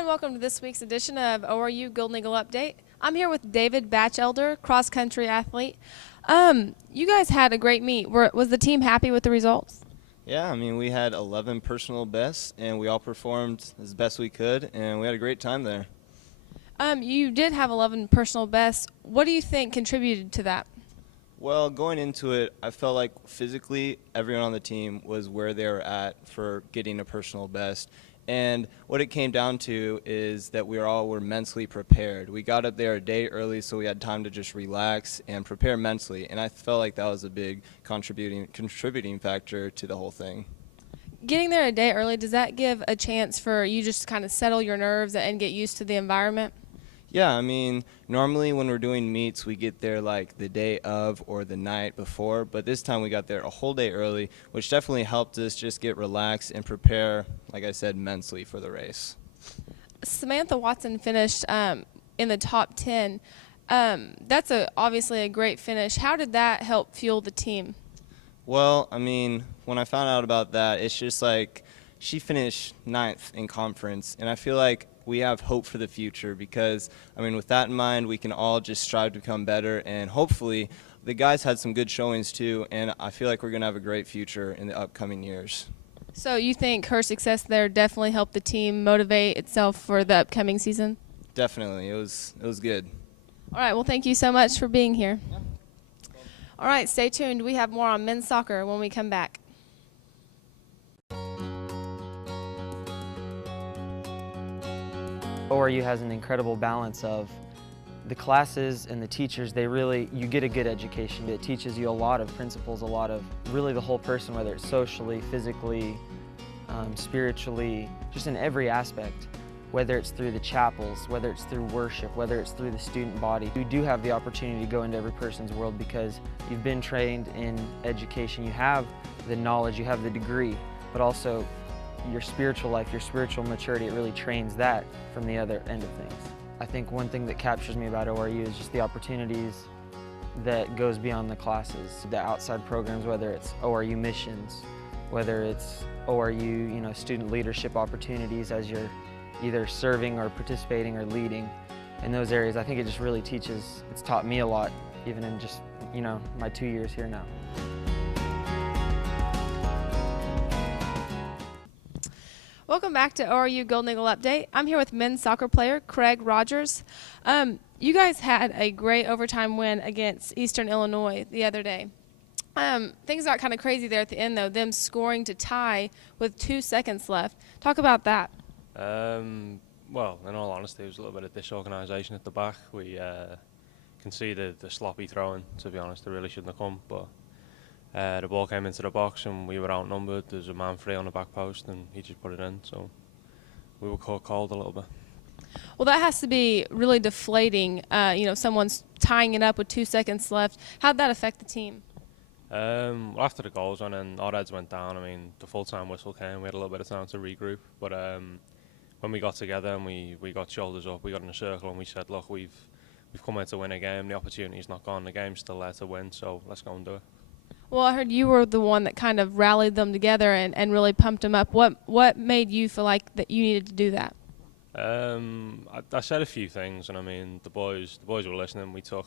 and welcome to this week's edition of ORU Golden Eagle Update. I'm here with David Batchelder, cross-country athlete. You guys had a great meet. Was the team happy with the results? Yeah, I mean, we had 11 personal bests, and we all performed as best we could, and we had a great time there. You did have 11 personal bests. What do you think contributed to that? Well, going into it, I felt like physically everyone on the team was where they were at for getting a personal best. And what it came down to is that we all were mentally prepared. We got up there a day early so we had time to just relax and prepare mentally. And I felt like that was a big contributing factor to the whole thing. Getting there a day early, does that give a chance for you just to kind of settle your nerves and get used to the environment? Yeah, I mean, normally when we're doing meets, we get there like the day of or the night before, but this time we got there a whole day early, which definitely helped us just get relaxed and prepare, like I said, mentally for the race. Samantha Watson finished in the top 10. That's obviously a great finish. How did that help fuel the team? Well, I mean, when I found out about that, it's just like she finished 9th in conference, and I feel like we have hope for the future because, I mean, with that in mind, we can all just strive to become better, and hopefully the guys had some good showings too, and I feel like we're going to have a great future in the upcoming years. So you think her success there definitely helped the team motivate itself for the upcoming season? Definitely. It was good. All right. Well, thank you so much for being here. Yeah. All right. Stay tuned. We have more on men's soccer when we come back. ORU has an incredible balance of the classes and the teachers. You get a good education. It teaches you a lot of principles, a lot of really the whole person, whether it's socially, physically, spiritually, just in every aspect, whether it's through the chapels, whether it's through worship, whether it's through the student body. You do have the opportunity to go into every person's world because you've been trained in education. You have the knowledge, you have the degree, but also your spiritual life, your spiritual maturity, it really trains that from the other end of things. I think one thing that captures me about ORU is just the opportunities that goes beyond the classes, the outside programs, whether it's ORU missions, whether it's ORU, student leadership opportunities as you're either serving or participating or leading in those areas. I think it just really it's taught me a lot, even in just, my 2 years here now. Welcome back to ORU Golden Eagle Update. I'm here with men's soccer player Craig Rogers. You guys had a great overtime win against Eastern Illinois the other day. Things got kind of crazy there at the end, though, them scoring to tie with 2 seconds left. Talk about that. Well, in all honesty, it was a little bit of disorganisation at the back. We conceded the sloppy throw-in, to be honest. It really shouldn't have come, but the ball came into the box and we were outnumbered. There was a man free on the back post and he just put it in, so we were caught cold a little bit. Well, that has to be really deflating, someone's tying it up with 2 seconds left. How'd that affect the team? Well, after the goals went in, our heads went down. I mean, the full-time whistle came, we had a little bit of time to regroup, but when we got together and we got shoulders up, we got in a circle and we said, look, we've come here to win a game, the opportunity's not gone, the game's still there to win, so let's go and do it. Well, I heard you were the one that kind of rallied them together and really pumped them up. What made you feel like that you needed to do that? I said a few things, and I mean the boys were listening. We took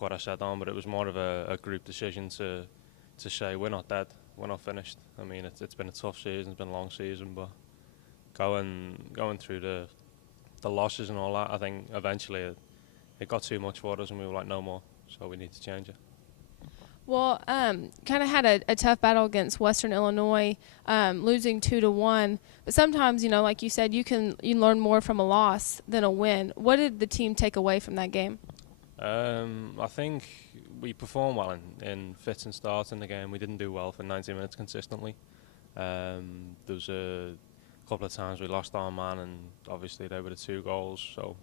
what I said on, but it was more of a group decision to say we're not dead, we're not finished. I mean it's been a tough season, it's been a long season, but going through the losses and all that, I think eventually it got too much for us, and we were like no more, so we need to change it. Well, kind of had a tough battle against Western Illinois, losing 2-1. But sometimes, like you said, you learn more from a loss than a win. What did the team take away from that game? I think we performed well in fits and starts in the game. We didn't do well for 90 minutes consistently. There was a couple of times we lost our man, and obviously they were the 2 goals. So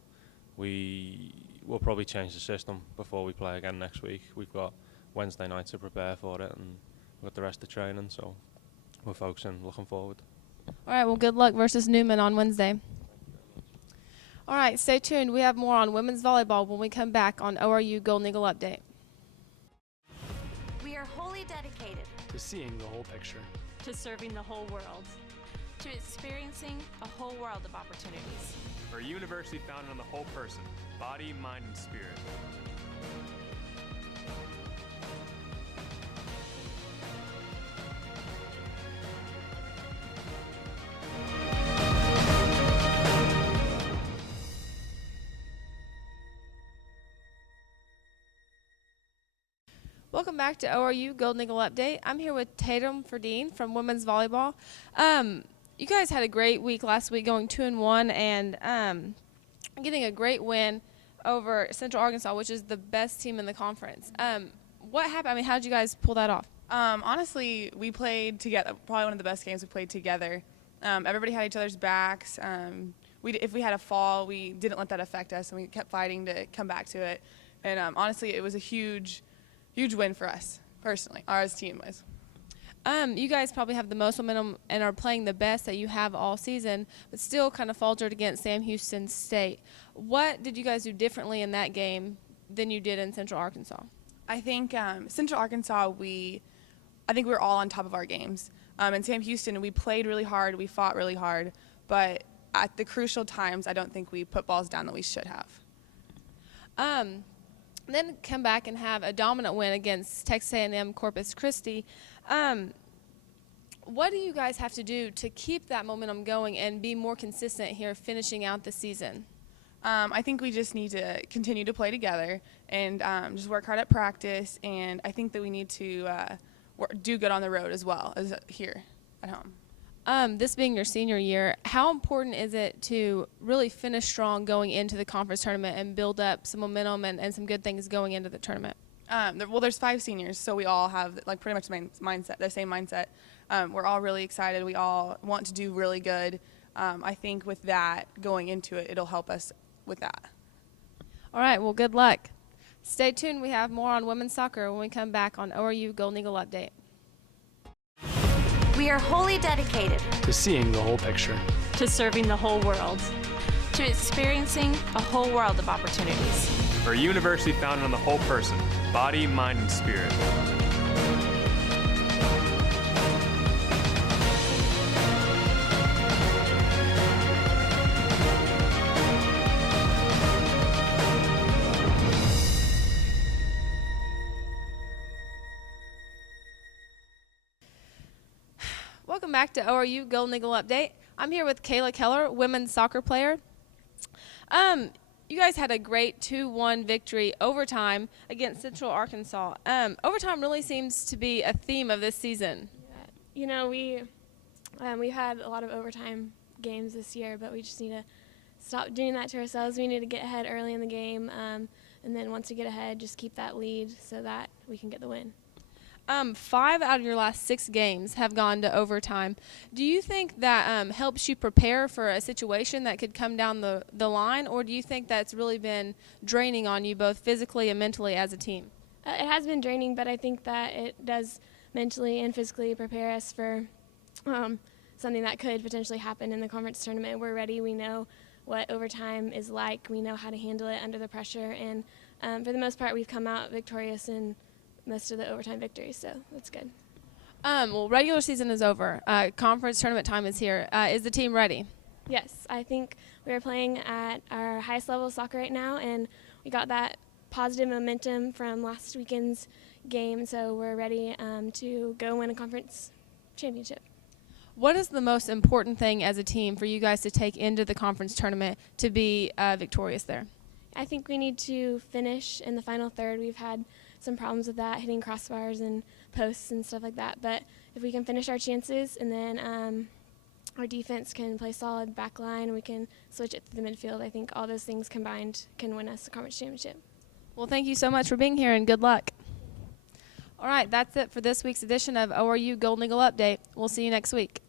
we'll probably change the system before we play again next week. We've got Wednesday night to prepare for it, and we've got the rest of training, so we're focusing, looking forward. All right, well, good luck versus Newman on Wednesday. All right, stay tuned. We have more on women's volleyball when we come back on ORU Golden Eagle Update. We are wholly dedicated to seeing the whole picture, to serving the whole world, to experiencing a whole world of opportunities. For a university founded on the whole person, body, mind, and spirit. Welcome back to ORU Golden Eagle Update. I'm here with Tatum Fredeen from women's volleyball. You guys had a great week last week, going 2-1 and getting a great win over Central Arkansas, which is the best team in the conference. What happened? I mean, how did you guys pull that off? Honestly, we played together, probably one of the best games we played together. Everybody had each other's backs. If we had a fall, we didn't let that affect us, and we kept fighting to come back to it. And honestly, it was a huge win for us, personally, or as team-wise. You guys probably have the most momentum and are playing the best that you have all season, but still kind of faltered against Sam Houston State. What did you guys do differently in that game than you did in Central Arkansas? I think Central Arkansas, I think we were all on top of our games. In Sam Houston, we played really hard, we fought really hard, but at the crucial times, I don't think we put balls down that we should have. Then come back and have a dominant win against Texas A&M Corpus Christi. What do you guys have to do to keep that momentum going and be more consistent here finishing out the season? I think we just need to continue to play together and just work hard at practice, and I think that we need to do good on the road as well as here at home. This being your senior year, how important is it to really finish strong going into the conference tournament and build up some momentum and some good things going into the tournament? There's 5 seniors, so we all have pretty much the same mindset. We're all really excited. We all want to do really good. I think with that, going into it, it'll help us with that. All right, well, good luck. Stay tuned. We have more on women's soccer when we come back on ORU Golden Eagle Update. We are wholly dedicated to seeing the whole picture, to serving the whole world, to experiencing a whole world of opportunities. For a university founded on the whole person, body, mind, and spirit. Welcome back to ORU Golden Eagle Update. I'm here with Kayla Keller, women's soccer player. You guys had a great 2-1 victory overtime against Central Arkansas. Overtime really seems to be a theme of this season. You know, we've had a lot of overtime games this year, but we just need to stop doing that to ourselves. We need to get ahead early in the game, and then once we get ahead, just keep that lead so that we can get the win. 5 out of your last 6 games have gone to overtime. Do you think that helps you prepare for a situation that could come down the line, or do you think that's really been draining on you both physically and mentally as a team? It has been draining, but I think that it does mentally and physically prepare us for something that could potentially happen in the conference tournament. We're ready. We know what overtime is like. We know how to handle it under the pressure, and for the most part, we've come out victorious in most of the overtime victories, so that's good. Well, regular season is over. Conference tournament time is here. Is the team ready? Yes, I think we are playing at our highest level of soccer right now, and we got that positive momentum from last weekend's game, so we're ready to go win a conference championship. What is the most important thing as a team for you guys to take into the conference tournament to be victorious there? I think we need to finish in the final third. We've had some problems with that, hitting crossbars and posts and stuff like that. But if we can finish our chances and then our defense can play solid back line and we can switch it to the midfield, I think all those things combined can win us the conference championship. Well, thank you so much for being here and good luck. All right, that's it for this week's edition of ORU Golden Eagle Update. We'll see you next week.